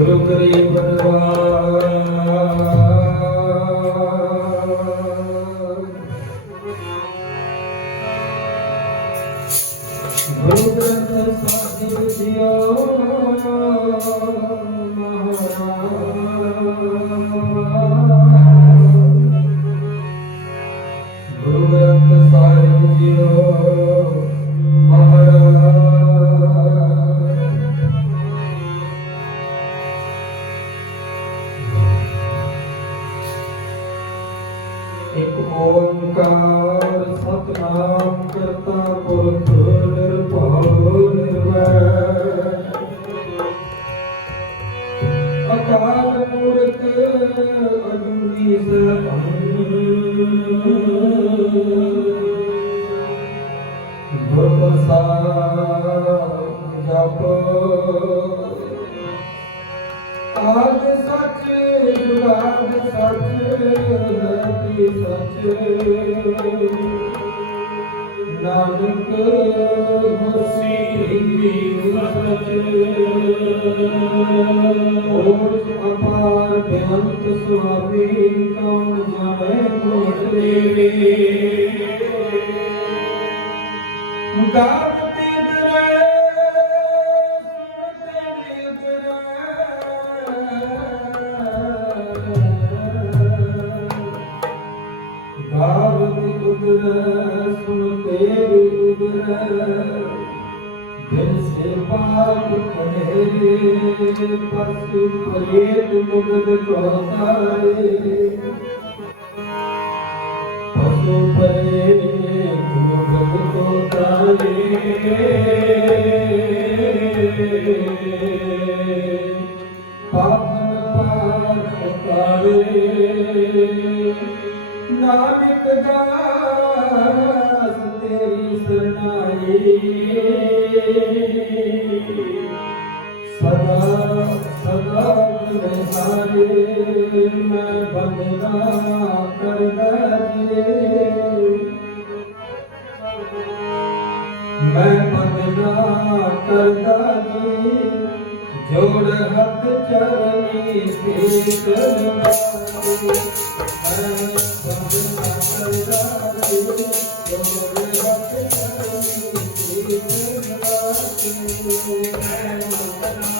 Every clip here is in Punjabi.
ਗੁਰੂ ਗਰੀਬ ਨਿਵਾਜ ਗੁਰੂ ਗ੍ਰੰਥ ਸਾਹਿਬ ਜੀਓ ਓੰਕਾਰ ਸਤਨਾਮ ਕਰਤਾ ਪੁਰਖ ਨਿਰਭਉ ਨਿਰਵੈਰ ਅਕਾਲ ਮੂਰਤ ਅਜੂਨੀ ਸਭੰ ਗੁਰ ਪ੍ਰਸਾਦ ਜਪ ਆਦ ਸੱਚ ਜੁਗਾਦ ਸੱਚ, ਰਤੀ ਸੱਚ। ਨਾਨਕ ਹੋਸੀ ਵੀ ਸੱਚ। ਓਟ ਅਪਾਰ ਬੇਅੰਤ ਸੁਆਮੀ ਕੌਣ ਜਾਣੇ ਗੁਣ ਦੇਵੇ। ਗਾਵਤੀ ਪ੍ਰੇਤ ਮੁਗਦ ਕੋਤਾਰੇ ਪਸੂ ਪ੍ਰੇਤ ਮੁਗਦ ਕੋਤਾਰੇ ਪਾਵਨ ਪਾਪ ਕਰੇ ਨਾਨਕ ਦਾਸ ਮੈਂ ਕਰਦਾ ਜੀ ਜੋੜ ਹੱਥ ਚਰਨੀ ਸੇ ਕਰਵਾਏ ਮੈਂ ਬੰਦਨਾ ਕਰਦਾ ਜੀ ਜੋੜ ਹੱਥ ਚਰਨੀ ਸੇ ਕਰਵਾਏ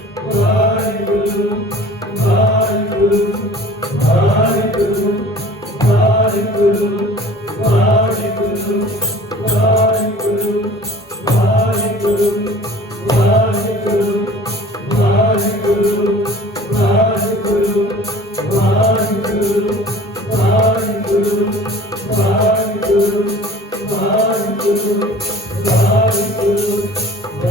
Thank you.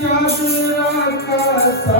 চাষ রাখা